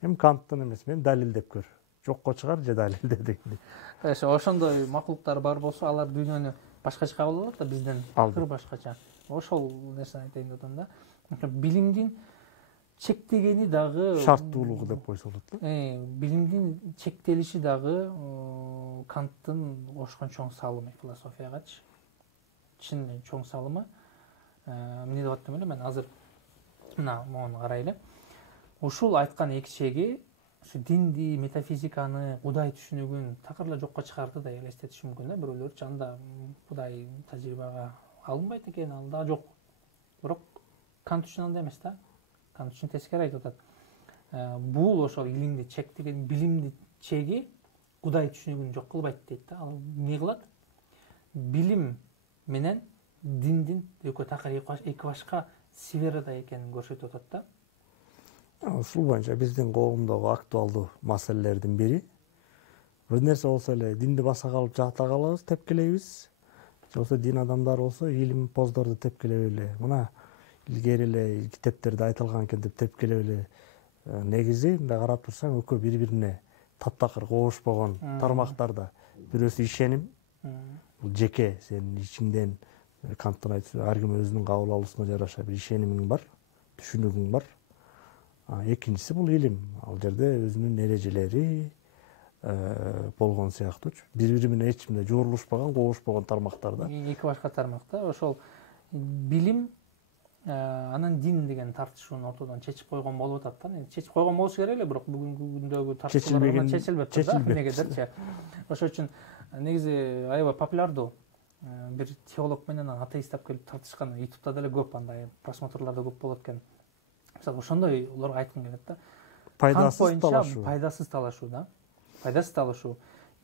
Эми Канттын эмес, мен далилдеп көр. Жокко чыгар же далилде дегендей. Ошондой макулуктар бар болсо, алар дүйнөнү башкача кабыл алат да, бизден такыр башкача. Ошол нерсени айтайын деп атам да. Билимдин чектегени дагы Шарттуулугу деп койсо болот да. Билимдин чектелиши дагы Канттын кошкон чоң салымы философиягачы. Чын чоң салымы. Эмне деп аттым эле мен азыр мына мону карайлы. Ушул айткан эки чеги динди, метафизиканы, Кудай түшүнүгүн такырла жокко чыгарды да элестетиши мүмкүн да. Бирөөлөр анда Кудай тажрыйбага алынбайт экен, ал да жок. Бирок Кант үчүн андай эмес да. Кант үчүн тескери айтып атат. Бул ошол илимди чектеген билимди чеги Кудай түшүнүгүн жок кылбайт дейт да. Ал эмне кылат? Билим менен диндин экөө такыр эки башка сферада экенин көрсөтүп атат да. Ушул боюнча биздин коомдогу актуалдуу маселелердин бири бир нерсе болсо эле динди баса калып жата калабыз, тепкилейбиз. Же болбосо дин адамдары болсо илим поздорду тепкилеп эле, мына илгери эле китептерде айтылган экен деп тепкилеп эле. Негизи мындай карап турсаң экөө бири-бирине таптакыр кошпогон тармактарда. Бирөөсү ишеним, бул жеке сенин ичиңден Канттын айтышы ар ким өзүнүн кабыл алуусуна жараша бир ишенимиң бар, түшүнүгүң бар. Экинчиси бул илим. Ал жерде өзүнүн эрежелери болгон сыяктуучу. Бири-бири менен эч кимде жорулушпаган, кошпогон тармактарда. Эки башка тармакта ошол билим анан дин деген тартышууну ортодон чечип койгон болуп атат да. Чечип койгон болушу керек эле, бирок бүгүнкү күндөгү тартышуулар чечилбеп турат да, эмнегедирчи. Ошол үчүн негизи аябай популярдуу. Бир теолог менен атеисттеп келип тартышкан YouTube'да деле көп, андай просмотрларда көп болот экен. Мисалы ошондой уларга айткым келет да. Пайдасыз талашуу. Пайдасыз талашуу да. Пайдасыз талашуу.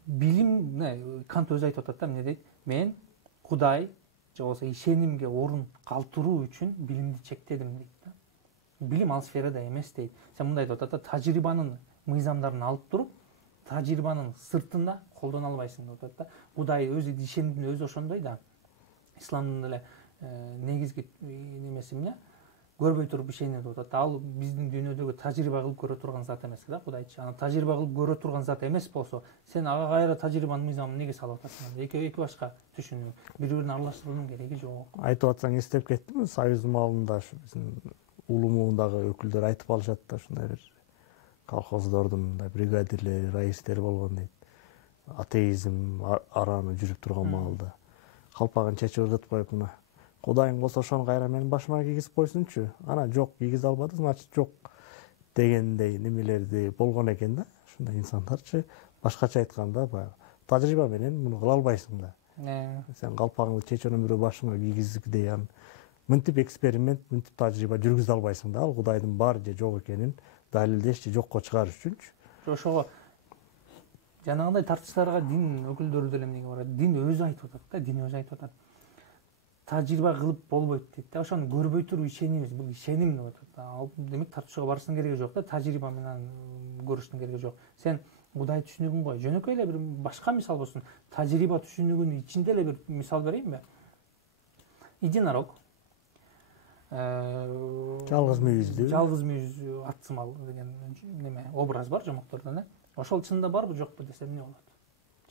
Билим, Кант өзү айтып атат да, эмне дейт? Мен Кудай же болбосо ишенимге орун калтыруу үчүн билимди чектедим дейт да. Билим ал сферада эмес дейт. Сен мындай деп атат да, тажрыйбанын мыйзамдарын алып туруп, тажрыйбанын сыртында колдоно албайсың деп атат да. Кудай өзү ишенимдин өзү ошондой да. Исламдын эле негизги немеси эмне? Көрбөй туруп ишенип атат. Ал биздин дүйнөдөгү тажрыйба кылып көрө турган зат эмес да, Кудайчы. Аны тажрыйба кылып көрө турган зат эмес болсо, сен ага кайра тажрыйбанын мыйзамын неге салып атасың? Эки башка түшүнүү, бири-бирин аралаштыруунун кереги жок. Айтып атсаң эстеп кеттим. Союз маалында ушу биздин улумундагы өкүлдөр айтып алышат да, ушундай бир колхоздордун мындай бригадирлери, раистери болгон дейт. Атеизм араны жүрүп турган маалда калпагын чечип ырдытып коюп, мына Кудайың болсо ошону кайра менин башыма кийгизип койсунчу. Ана жок, кийгизе албады, значит жок дегендей немелерди болгон экен да. Ушундай инсандарчы башкача айтканда баягы тажрыйба менен муну кыла албайсың да. Сен калпагыңды чеченен бирөө башыңа кийгизгидей аны мынтип эксперимент, мынтип тажрыйба жүргүзө албайсың да. Ал Кудайдын бар же жок экенин далилдеш же жокко чыгарыш үчүнчү. Ошого жанагындай тартыштарга дин өкүлдөрү деле эмнеге барат? Дин өзү айтып атат да, дин өзү айтып атат. Тажрыйба кылып болбойт дейт да. Ошону көрбөй туруп ишенебиз. Бул ишеним деп атат. Ал демек тартышууга барыштын кереги жок да, тажрыйба менен көрүштүн кереги жок. Сен Кудай түшүнүгүн кой. Жөнөкөй эле бир башка мисал болсун. Тажрыйба түшүнүгүнүн ичинде эле бир мисал берейинби? Единорог. Жалгыз мүйүздүү атсымал деген неме образ бар жомоктордон, Ошол чынында барбы жокпу десе эмне болот?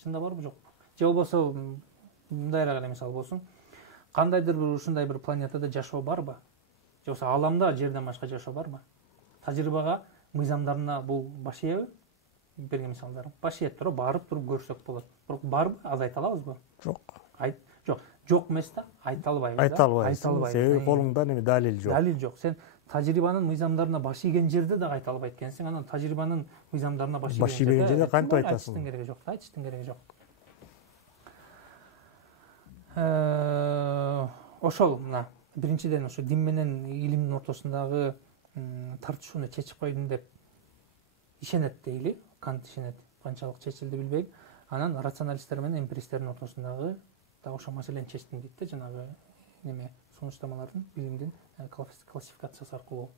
Чынында барбы жокпу? Же болбосо мындайраак эле мисал болсун. Кандайдыр бир ушундай бир планетада жашоо барбы? Же болбосо ааламда жерден башка жашоо барбы? Тажрыйбага, мыйзамдарына бул баш ийеби? Берген мисалдарым. Баш ийет туруп, барып туруп көрсөк болот. Бирок барбы? Аз айта алабызбы? Жок. Жок эмес да, айта албайбыз. Айта албайсың. Себеби колуңда неме далил жок. Далил жок. Сен тажрыйбанын мыйзамдарына баш ийген жерде да айта албайт экенсиң. Анан тажрыйбанын мыйзамдарына баш ийген жерде кантип айтасың? Айтыштын кереги жок да, айтыштын кереги жок. Ошол мына биринчиден ошо дин менен илимдин ортосундагы тартышууну чечип койдум деп ишенет дейли. Кант ишенет. Канчалык чечилди билбейм. Анан рационалисттер менен эмпиристтердин ортосундагы да ошол маселени чечтим дейт да, жанагы неме сунуштамалардын билимдин классификациясы аркылуу.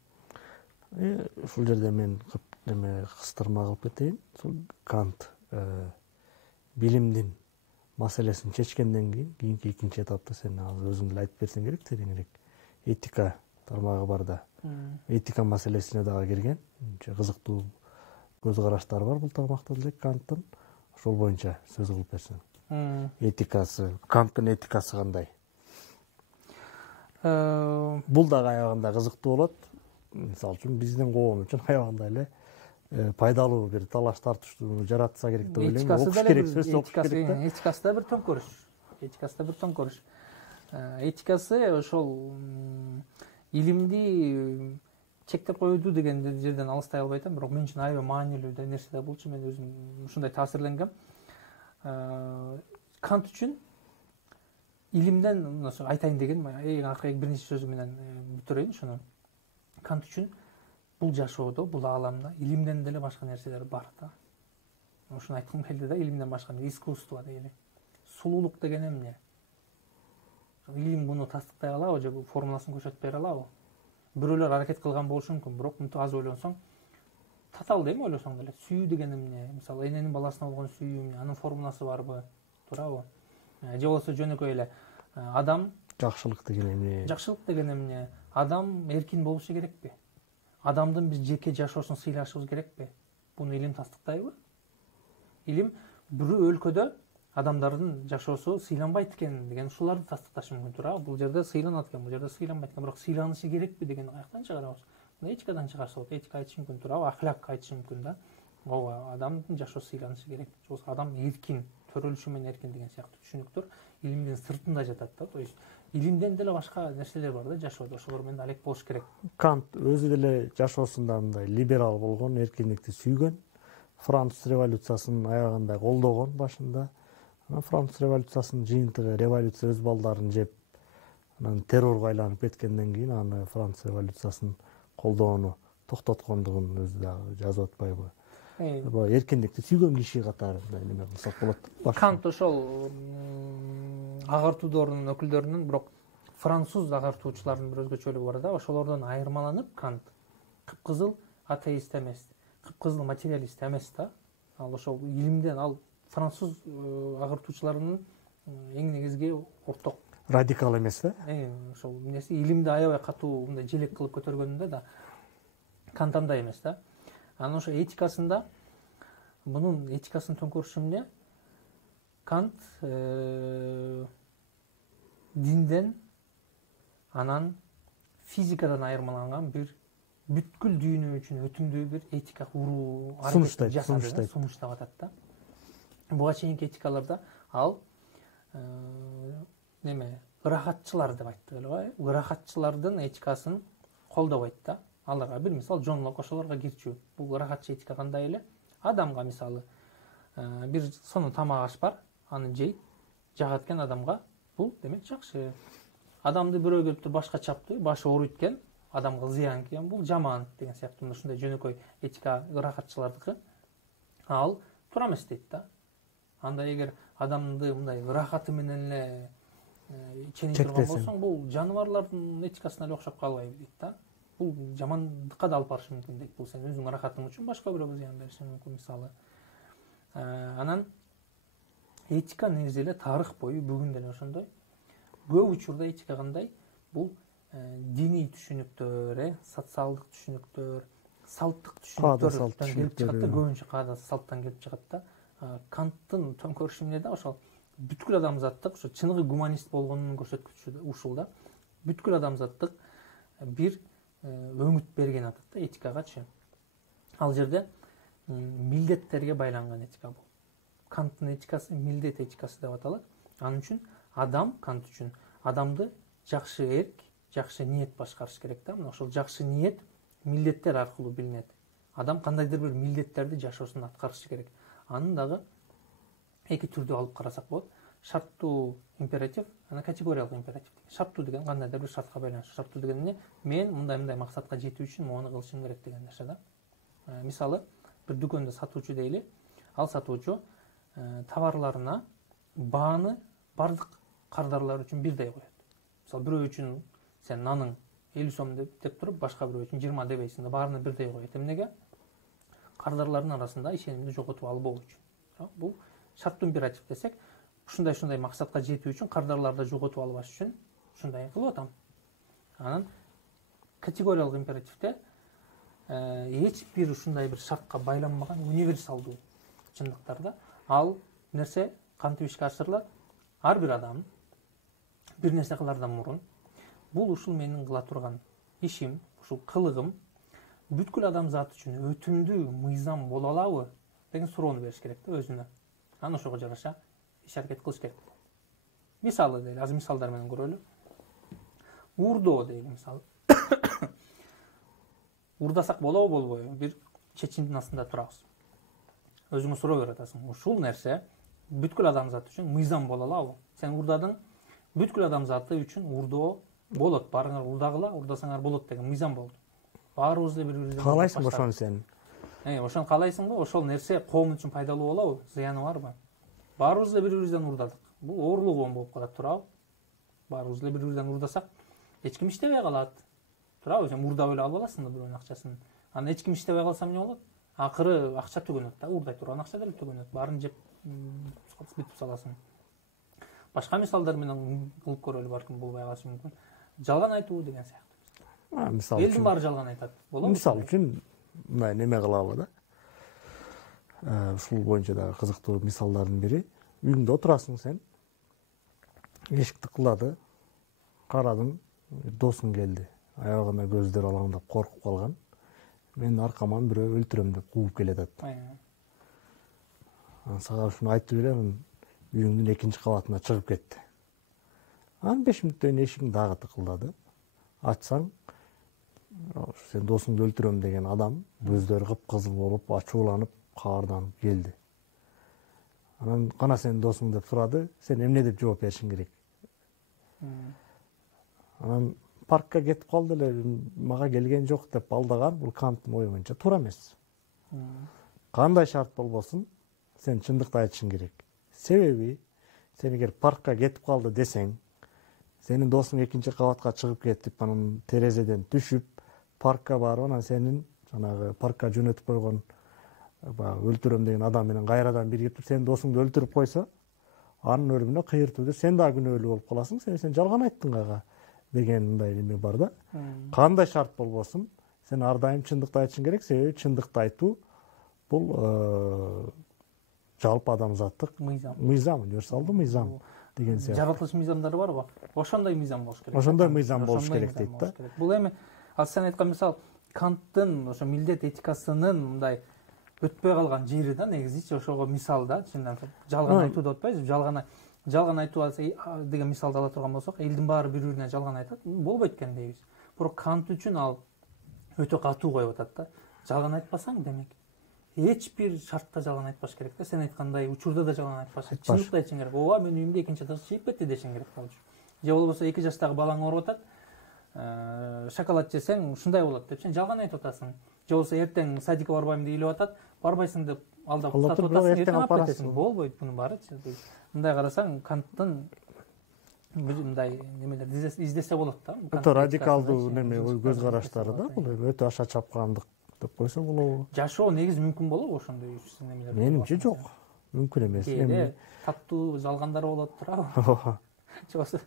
Ушул жерде мен неме кыстырма кылып кетейин. Кант билимдин маселесин чечкенден кийинки экинчи этапта сен азыр өзүң деле айтып берсең керек, тереңирээк этика тармагы бар да. Этика маселесине дагы кирген. Кызыктуу көз караштары бар бул тармакта деле Канттын. Ошол боюнча сөз кылып берсең. Этикасы, Канттын этикасы кандай? Бул дагы аягында кызыктуу болот. Мисалы үчүн биздин коом үчүн аягында эле пайдалуу бир талаш тартыштууну жаратса керек деп ойлойм. Окуш керек, сөзсүз окуш керек да. Этикасы да бир төңкөрүш. Этикасы ошол илимди чектеп коюуду деген жерден алыстай албай атам, бирок мен үчүн аябай маанилүү нерсе да болчу. Мен өзүм ушундай таасирленгем. Кант үчүн илимден айтайын деген эң акыркы биринчи сөзү менен бүтүрөйүн ушуну. Кант үчүн бул жашоодо, бул ааламда илимден деле башка нерселер бар да. Ушуну айткым келди да, илимден башка искусство дейли. Сулуулук деген эмне? Илим буну тастыктай алабы же бул формуласын көрсөтүп бере алабы? Бирөөлөр аракет кылган болушу мүмкүн, бирок мынтип аз ойлонсоң, татаал эми ойлосоң деле. Сүйүү деген эмне? Мисалы, эненин баласына болгон сүйүү эмне? Анын формуласы барбы? Туурабы? Же болбосо жөнөкөй эле адам жакшылык деген эмне? Жакшылык деген эмне? Адам эркин болушу керекпи? Адамдын биз жеке жашоосун сыйлашыбыз керекпи? Буну илим тастыктайбы? Илим бир өлкөдө адамдардын жашоосу сыйланбайт экен деген ушуларды тастыкташы мүмкүн, туурабы? Бул жерде сыйланат экен, бул жерде сыйланбайт экен, бирок сыйланышы керекпи дегенди каяктан чыгарабыз? Этикадан чыгарса болот, этика айтышы мүмкүн, туурабы? Ахляк айтышы мүмкүн да. Ооба, адамдын жашоосу сыйланышы керек. Же болбосо адам эркин, төрөлүшү менен эркин деген сыяктуу түшүнүктөр илимдин сыртында жатат да. То есть илимден деле башка нерселер бар да жашоодо, ошолор менен алек болуш керек. Кант өзү деле жашоосунда мындай либерал болгон, эркиндикти сүйгөн, Француз революциясын аягында колдогон башында. Француз революциясынын жыйынтыгы революция өз балдарын жеп, анан террорго айланып кеткенден кийин аны Француз революциясын колдоону токтоткондугун өзү дагы жазып атпайбы? Эркиндикти сүйгөн киши катары неме кылсак болот. Кант ошол агартуудордун өкүлдөрүнүн, бирок француз агартуучулардын бир өзгөчөлүгү бар да. Ошолордон айырмаланып Кант кыпкызыл атеист эмес, кыпкызыл материалист эмес да. Ал ошол илимден, ал француз агартуучуларынын эң негизги орток радикал эмес да. Ошол нерсе илимди аябай катуу мындай желек кылып көтөргөнүндө да Кант андай эмес да. Анан ошо этикасында, бунун этикасын төңкөрүшү эмне? Кант динден, анан физикадан айырмаланган бир бүткүл дүйнө үчүн өтүмдүү бир этика куруу аракетин жасады, сунуштап атат да. Буга чейинки этикаларда ал ырахатчылар деп айтты эле, ырахатчылардын этикасын колдобойт да. Аларга бир мисал Джон Лок ошолорго кирчү. Бул ырахатчы этика кандай эле? Адамга мисалы бир сонун тамак аш бар, аны жейт, жагат экен адамга, бул демек жакшы. Адамды бирөө келип туруп башка чапты, башы ооруйт экен, адамга зыян экен, бул жаман деген сыяктуу ушундай жөнөкөй этика ырахатчылардыкы. Ал туура эмес дейт да. Анда эгер адамды мындай ырахаты менен эле ченей турган болсоң, бул жаныбарлардын этикасына эле окшоп калбайбы дейт да. Бул жамандыкка да алып барышы мүмкүн дейт. Бул сен өзүң ырахатың үчүн башка бирөөгө зыян бериши мүмкүн мисалы. Анан этика негизи эле тарых бою бүгүн деле ошондой. Көп учурда этика кандай? Бул диний түшүнүктөр, социалдык түшүнүктөр, салттык түшүнүктөрдөн келип чыгат да, көбүнчө каада салттан келип чыгат да. Канттын төңкөрүшү эмне да? Ошол бүткүл адамзаттык, ошо чыныгы гуманист болгонун көрсөткүчү ушул да. Бүткүл адамзаттык бир өңүт берген атат да этикагачы. Ал жерде милдеттерге байланган этика бул. Канттын этикасы милдет этикасы деп аталат. Анын үчүн адам, Кант үчүн адамды жакшы эрк, жакшы ниет башкарыш керек да. Мына ошол жакшы ниет милдеттер аркылуу билинет. Адам кандайдыр бир милдеттерди жашоосунда аткарышы керек. Анын дагы эки түрдүү алып карасак болот. Шарттуу императив, ана категориялык императив. Шарттуу деген кандайдыр бир шартка байланыштуу. Шарттуу деген эмне? Мен мындай максатка жетүү үчүн мону кылышым керек деген нерсе да. Мисалы, бир дүкөндө сатуучу дейли, ал сатуучу товарларына бааны бардык кардарлар үчүн бирдей коет. Мисалы, бирөө үчүн сен наның 50 сом деп туруп, башка бирөө үчүн 20 дебейсиң да, баарына бирдей коет. Эмнеге? Кардарлардын арасында ишенимди жоготуп албоо үчүн. Бул шарттуу императив десек, ушундай максатка жетүү үчүн кардарларды жоготуп албаш үчүн ушундай кылып атам. Анан категориялык императивде эч бир ушундай бир шартка байланбаган универсалдуу чындыктарда ал нерсе кантип ишке ашырылат? Ар бир адам бир нерсе кылардан мурун бул ушул менин кыла турган ишим, ушул кылыгым бүткүл адамзат үчүн өтүмдүү мыйзам боло алабы деген суроону бериш керек да өзүнө. Анан ошого жараша иш аракет кылыш керек. Мисалы дейли, азыр мисалдар менен көрөлү. Уурдоо дейли мисалы. Уурдасак болобу болбойбу? Бир чечимдин астында турабыз. Өзүңө суроо берип атасың. Ушул нерсе бүткүл адамзат үчүн мыйзам боло алабы? Сен уурдадың, бүткүл адамзаты үчүн уурдоо болот. Барыңар уурдагыла, уурдасаңар болот деген мыйзам болду. Баарыбыз эле бири-бирибизден Каалайсың ошону сен? Ошону каалайсыңбы? Ошол нерсе коом үчүн пайдалуу болобу? Зыяны барбы? Баарыбыз эле бири-бирибизден уурдадык. Бул оорлук болуп калат, турабы? Баарыбыз эле бири-бирибизден уурдасак, эч ким иштебей калат. Турабы? Сен уурдап эле алып аласың да бирөөнүн акчасын. Анан эч ким иштебей калса эмне болот? Акыры акча төгөнөт да, уурдай турган акча деле төгөнөт. Баарын жеп бүтүп саласың. Башка мисалдар менен кылып көрөлү, балким болбой калышы мүмкүн. Жалган айтуу деген сыяктуу. Мисалы үчүн Элдин баары жалган айтат. Болобу? Мисалы үчүн мындай неме кылалы да. Ушул боюнча дагы кызыктуу мисалдардын бири. Үйүңдө отурасың сен. Эшикти кылады. Карадың, досуң келди. Аягына көздөр алаңдап коркуп калган. Мен аркаман бирөө өлтүрөм деп кууп келатат. Анан сага ушуну айтып берем, үйүңдүн экинчи кабатына чыгып кетти. Анан 5 мүнөттөн эшигиң дагы тыкылдады. Ачсаң, сен досуңду өлтүрөм деген адам көздөрү кыпкызыл болуп, ачууланып, каарданып келди. Анан кана сен досуң деп сурады, сен эмне деп жооп беришиң керек? Анан паркка кетип калды эле, мага келген жок деп алдаган, бул Канттын ою боюнча туура эмес. Кандай шарт болбосун, сен чындыкты айтышың керек. Себеби, сен эгер паркка кетип калды десең, сенин досуң экинчи кабатка чыгып кетип, анан терезеден түшүп, паркка барып, анан сенин жанагы паркка жөнөтүп койгон өлтүрөм деген адам менен кайрадан биригип сенин досуңду өлтүрүп койсо, анын өлүмүнө кыйыртууда сен дагы күнөөлүү болуп каласың, сен жалган айттың ага деген мындай неме бар да. Кандай шарт болбосун, сен ар дайым чындыкты айтышың керек, себеби чындыкты айтуу бул жалпы адамзаттык мыйзам, универсалдуу мыйзам деген сыяктуу. Жаратылыш мыйзамдары барбы? Ошондой мыйзам болуш керек. Ошондой мыйзам болуш керек дейт да. Бул эми ал сен айткан мисал Канттын ошо милдет этикасынын мындай өтпөй калган жери да, негизичи ошого мисал да, чындан жалган айтуу деп атпайбызбы? Жалган айтуу деген мисалды ала турган болсок, элдин баары бири-бирине жалган айтат, болбойт экен дейбиз. Бирок Кант үчүн ал өтө катуу коюп атат да. Жалган айтпасаң, демек эч бир шартта жалган айтпаш керек да. Сен айткандай учурда да жалган айтпаш. Чындыкты айтышың керек. Ооба, менин үйүмдө экинчи этаж чыйып кетти дешиң керек болчу. Же болбосо 2 жаштагы балаң ооруп атат, шоколад жесең ушундай болот деп сен жалган айтып атасың. Же болбосо эртең садикке барбайм деп ыйлап атат, барбайсың деп алдап уктатып атасың, эртең алып кетесиң. Болбойт бунун баарычы. Мындай карасаң, Канттын мындай немелер издесе болот да. Өтө радикалдуу неме көз караштары да, бул өтө аша чапкандык деп койсо болобу? Жашоо негизи мүмкүн болобу ошондой немелер? Менимче жок. Мүмкүн эмес. Кээде таттуу жалгандар болот турабы? Жоксу.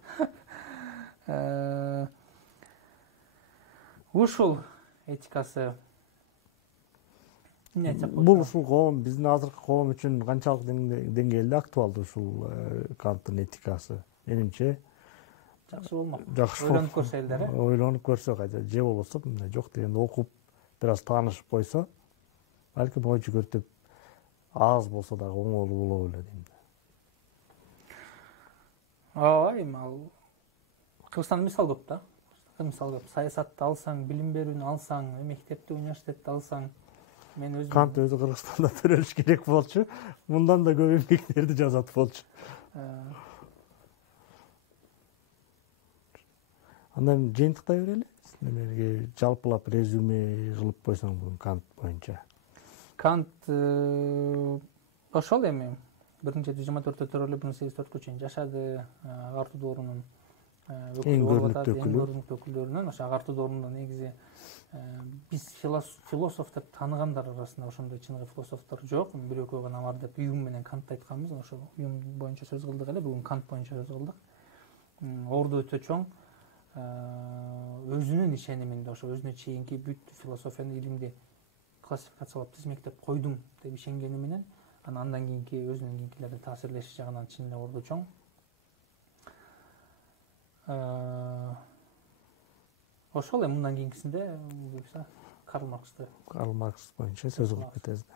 Ушул этикасы бул ушул коом, биздин азыркы коом үчүн канчалык деңгээлде актуалдуу ушул Канттын этикасы? Менимче жакшы болмок. Ойлонуп көрсө элдер, ойлонуп көрсө кайда, же болбосо мындай жок дегенде окуп, бир аз таанышып койсо, балким ой жүгүртүп аз болсо дагы оңолуу болобу эле дейм. Ооба, эми ал Кыргызстанда мисал көп да. Мисал көп. Саясатты алсаң, билим берүүнү алсаң, мектепти, университетти алсаң, мен өзүм Кант өзү Кыргызстанда төрөлүш керек болчу. Мындан да көп эмгектерди жазат болчу. Андан жыйынтыктай берели. Немеге жалпылап резюме кылып койсоң бул Кант боюнча. Кант ошол эми 1724-тө төрөлүп 1804-кө чейин жашады. Артур доорунун Эң көрүнүктүү өкүлү. көрүнүктүү өкүлдөрүнөн ошо агартуу орнунда негизи биз философ деп тааныгандар арасында ошондой чыныгы философтор жок. Бир экөө гана бар деп Юм менен Кантты айтканбыз. Ошо Юм боюнча сөз кылдык эле, бүгүн Кант боюнча сөз кылдык. Орду өтө чоң, өзүнүн ишениминде ошо өзүнө чейинки бүт философияны, илимди классификациялап тизмектеп койдум деп ишенгени менен андан кийинки өзүнүн кийинкилерди таасирлеши жагынан чын эле орду чоң. Ошол эми мындан кийинкисинде буюрса Карл Маркс боюнча сөз кылып кетебиз.